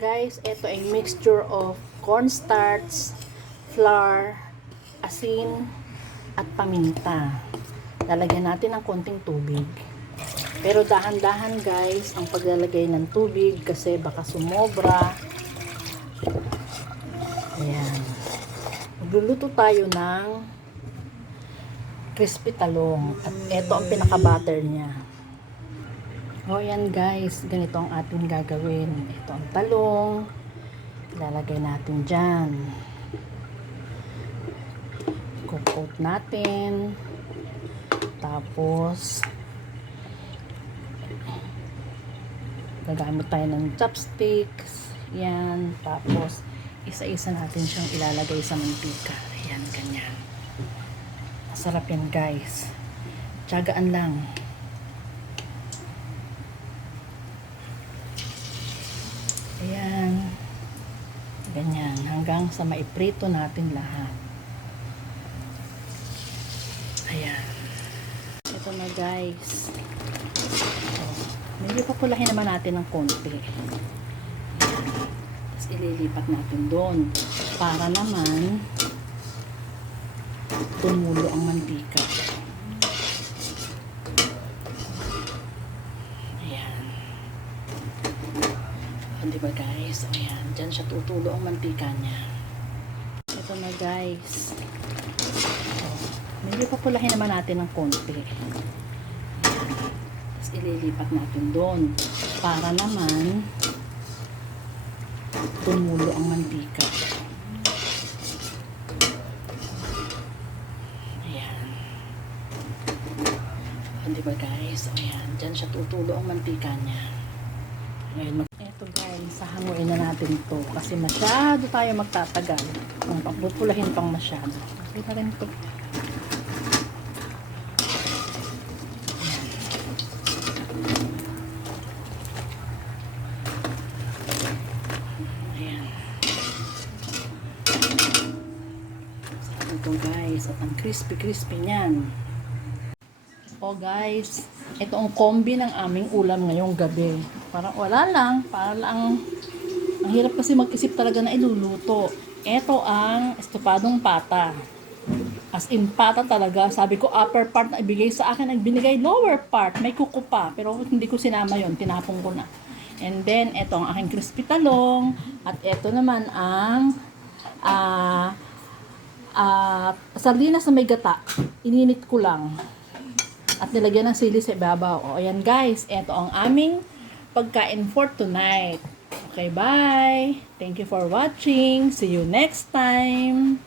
Guys, ito ay mixture of cornstarch, flour, asin, at paminta. Lalagyan natin ng konting tubig. Pero dahan-dahan guys, ang paglalagay ng tubig kasi baka sumobra. Ayan. Magluluto tayo ng crispy talong. At ito ang pinaka-butter niya. O yan guys, ganito ang ating gagawin. Ito ang talong. Ilalagay natin dyan. Coat natin. Tapos gagamit tayo ng chopsticks. Yan. Tapos isa-isa natin siyang ilalagay sa mantika. Ayan, ganyan. Masarap yan guys. Tiyagaan lang. Ayan. Ganyan. Hanggang sa maiprito natin lahat. Ayan. Ito na guys. So, medyo papulahin naman natin ng konti. Ayan. Tapos ililipat natin doon. Para naman tumulo ang mantika. Diba guys? O yan. Diyan siya tutulo ang mantika niya. Ito na guys. So, medyo papulahin naman natin ng konti. Tapos ililipat natin doon. Para naman tumulo ang mantika. Ayan. O diba guys? O yan. Diyan siya tutulo ang mantika niya. Ngayon ito guys, sahanguin na natin to kasi masyado tayo magtatagal. Kung pupulahin pang masyado. Kasi na rin ito. Ayan. Sabi ito guys, at ang crispy niyan. O guys, ito ang kombi ng aming ulam ngayong gabi. Parang wala lang, ang hirap kasi mag-isip talaga na iluluto. Ito ang estopadong pata. As in pata talaga, sabi ko upper part na ibigay sa akin, nagbinigay lower part, may kuko pa, pero hindi ko sinama yon, tinapon ko na. And then, ito ang aking crispy talong, at ito naman ang sardinas na may gata. Ininit ko lang. At nilagyan ng sili sa ibabaw. O, ayan guys, ito ang aming pagkain for tonight. Okay, bye! Thank you for watching. See you next time!